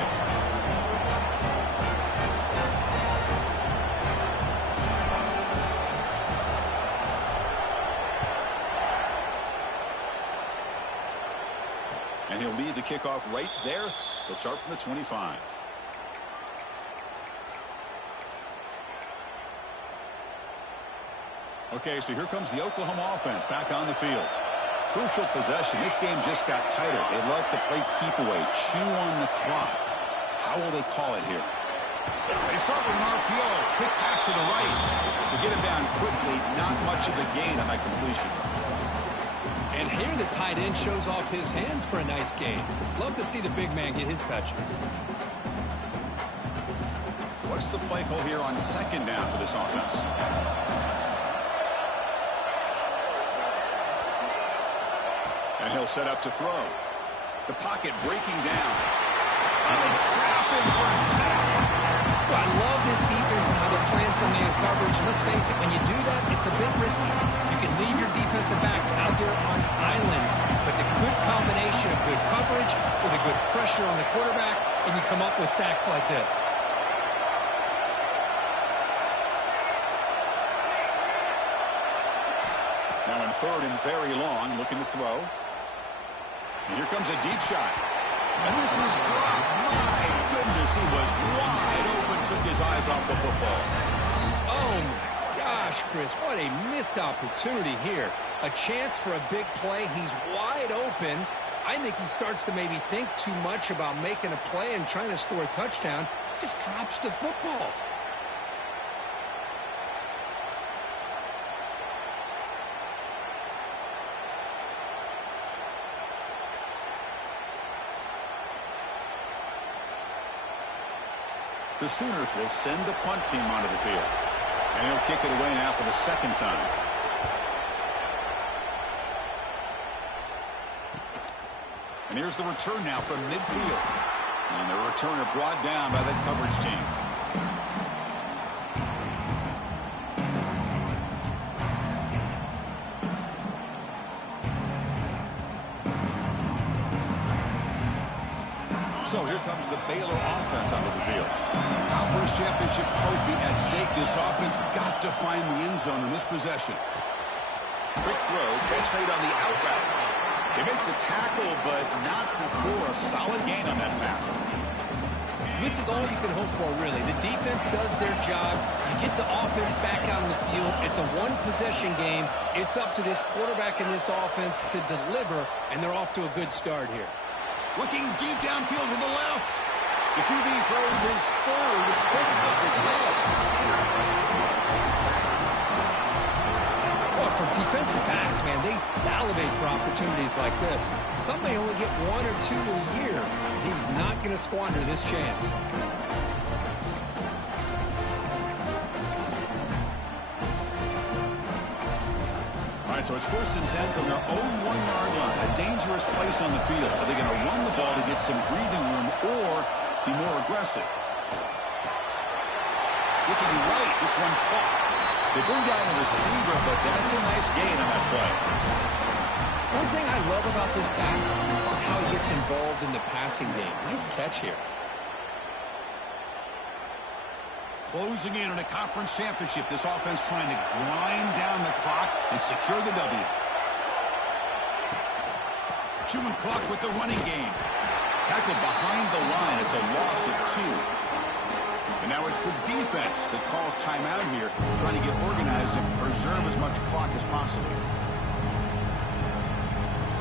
And he'll lead the kickoff right there. He'll start from the 25. Okay, so here comes the Oklahoma offense back on the field. Crucial possession. This game just got tighter. They love to play keep away, chew on the clock. How will they call it here? They start with an RPO. Quick pass to the right. To get him down quickly, not much of a gain on that completion. And here the tight end shows off his hands for a nice gain. Love to see the big man get his touches. What's the play call here on second down for this offense? And he'll set up to throw. The pocket breaking down. And they trap him for a sack. Well, I love this defense and how they're playing some man coverage. And let's face it, when you do that, it's a bit risky. You can leave your defensive backs out there on islands, but the good combination of good coverage with a good pressure on the quarterback, and you come up with sacks like this. Now in third and very long, looking to throw. And here comes a deep shot. And this is dropped. My goodness, he was wide open, took his eyes off the football. Oh, my gosh, Chris, what a missed opportunity here. A chance for a big play. He's wide open. I think he starts to maybe think too much about making a play and trying to score a touchdown. Just drops the football. The Sooners will send the punt team onto the field. And he'll kick it away now for the second time. And here's the return now from midfield. And the returner brought down by that coverage team. So here comes the Baylor offense onto the field. Conference championship trophy at stake. This offense got to find the end zone in this possession. Quick throw, catch made on the out route. They make the tackle, but not before a solid gain on that pass. This is all you can hope for, really. The defense does their job. You get the offense back out on the field. It's a one-possession game. It's up to this quarterback and this offense to deliver, and they're off to a good start here. Looking deep downfield to the left. The QB throws his third pick of the day. Well, for defensive backs, man, they salivate for opportunities like this. Some may only get one or two a year. He's not going to squander this chance. All right, so it's 1st and 10 from their own 1-yard line. A dangerous place on the field. Are they going to run the ball to get some breathing room or be more aggressive? Looking right, this one caught. They bring down the receiver, but that's a nice gain on that play. One thing I love about this back is how he gets involved in the passing game. Nice catch here. Closing in on a conference championship, this offense trying to grind down the clock and secure the W. Chewing clock with the running game. Tackled behind the line. It's a loss of 2. And now it's the defense that calls timeout here, trying to get organized and preserve as much clock as possible.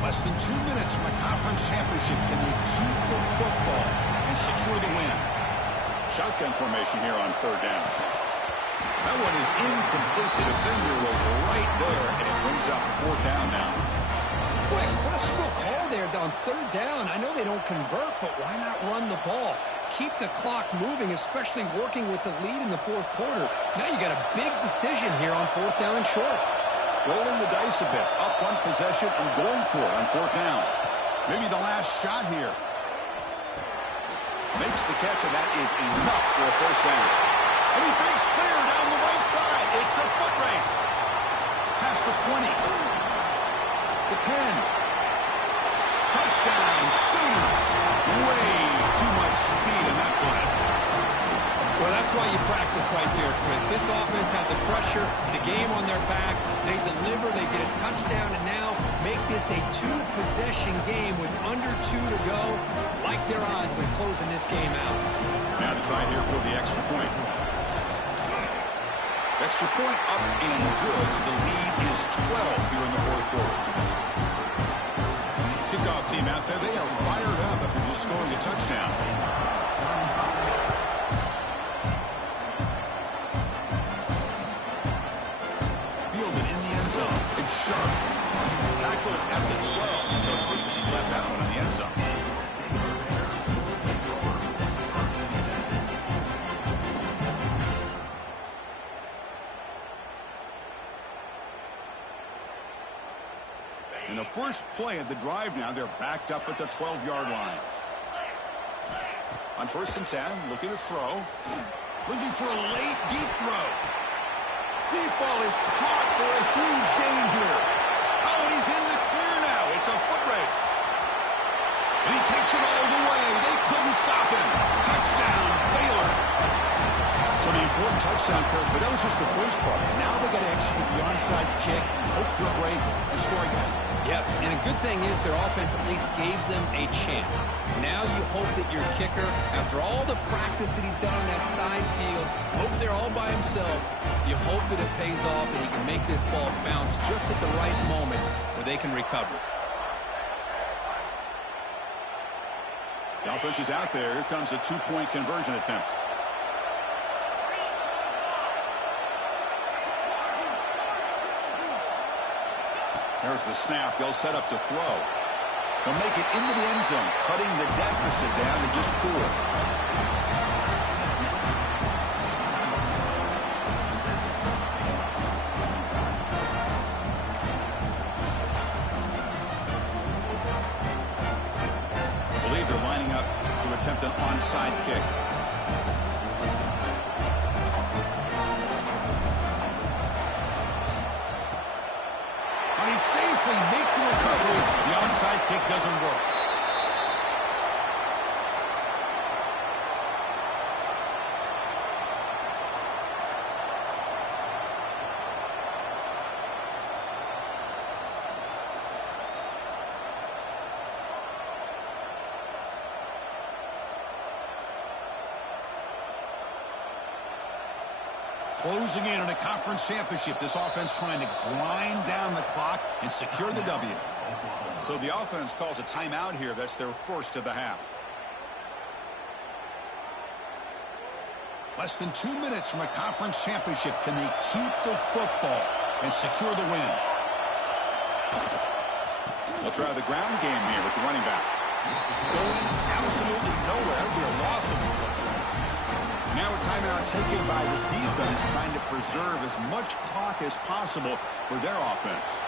Less than 2 minutes from a conference championship. Can they keep the football and secure the win? Shotgun formation here on 3rd down. That one is incomplete. The defender was right there, and it brings up 4th down now. Boy, a questionable call there on 3rd down. I know they don't convert, but why not run the ball? Keep the clock moving, especially working with the lead in the 4th quarter. Now you got a big decision here on 4th down and short. Rolling the dice a bit, up one possession and going for it on 4th down. Maybe the last shot here. Makes the catch, and that is enough for a 1st down. And he breaks clear down the right side. It's a foot race. Past the 20. The 10. Touchdown, Sooners. Way too much speed in that play. Well, that's why you practice right there, Chris. This offense had the pressure, the game on their back. They deliver, they get a touchdown, and now make this a 2-possession game with under 2 to go. Like their odds of closing this game out. Now to try here for the extra point. Extra point up and good, so the lead is 12 here in the 4th quarter. Kickoff team out there, they are fired up after just scoring a touchdown. Fielded in the end zone. It's sharp. Tackled at the 12. No pushes, he left that one in the end zone. In the first first play of the drive now. They're backed up at the 12-yard line. On 1st and 10, looking to throw. Looking for a late, deep throw. Deep ball is caught for a huge gain here. Oh, and he's in the clear now. It's a foot race. And he takes it all the way. They couldn't stop him. Touchdown, Baylor. So the important touchdown, Kirk, but that was just the first part. Now they got to execute the onside kick, hope for a break, and score again. Yep, and a good thing is their offense at least gave them a chance. Now you hope that your kicker, after all the practice that he's done on that side field, hope they're all by himself, you hope that it pays off and he can make this ball bounce just at the right moment where they can recover. The offense is out there. Here comes a two-point conversion attempt. There's the snap. They'll set up to throw. They'll make it into the end zone, cutting the deficit down to just 4. I believe they're lining up to attempt an onside kick. He safely makes the recovery. The onside kick doesn't work. Closing in on a conference championship. This offense trying to grind down the clock and secure the W. So the offense calls a timeout here. That's their first of the half. Less than 2 minutes from a conference championship. Can they keep the football and secure the win? They'll try the ground game here with the running back. Going absolutely nowhere. That would be a loss of the play. Now a timeout taken by the defense, trying to preserve as much clock as possible for their offense.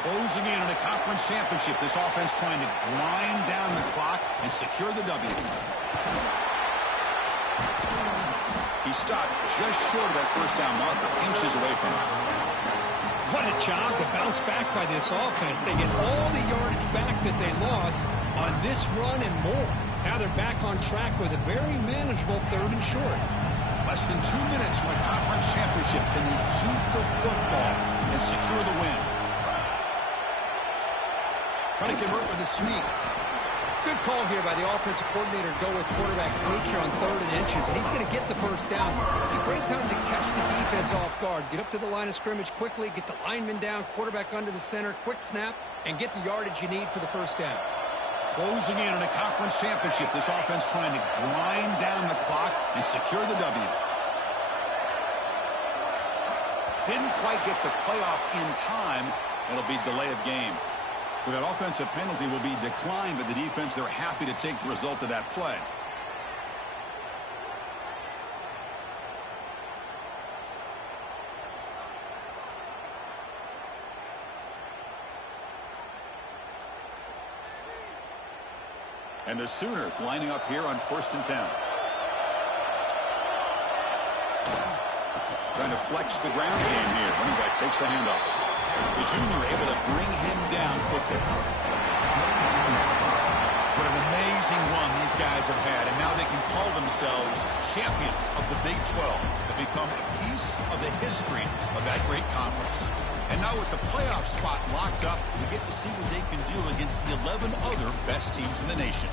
Closing in on a conference championship. This offense trying to grind down the clock and secure the W. He stopped just short of that first down marker, inches away from it. What a job to bounce back by this offense. They get all the yardage back that they lost on this run and more. Now they're back on track with a very manageable 3rd and short. Less than 2 minutes from a conference championship. Can they keep the football and secure the win? Trying to convert with a sneak. Good call here by the offensive coordinator to go with quarterback sneak here on 3rd and inches, and he's going to get the first down. It's a great time to catch the defense off guard. Get up to the line of scrimmage quickly, get the lineman down, quarterback under the center, quick snap, and get the yardage you need for the first down. Closing in on a conference championship. This offense trying to grind down the clock and secure the W. Didn't quite get the playoff in time. It'll be delay of game. So that offensive penalty will be declined, but the defense, they're happy to take the result of that play. And the Sooners lining up here on 1st and 10. Trying to flex the ground game here. Running back takes the handoff. The junior able to bring him down quickly. What an amazing run these guys have had, and now they can call themselves champions of the Big 12. They've become a piece of the history of that great conference. And now with the playoff spot locked up, we get to see what they can do against the 11 other best teams in the nation.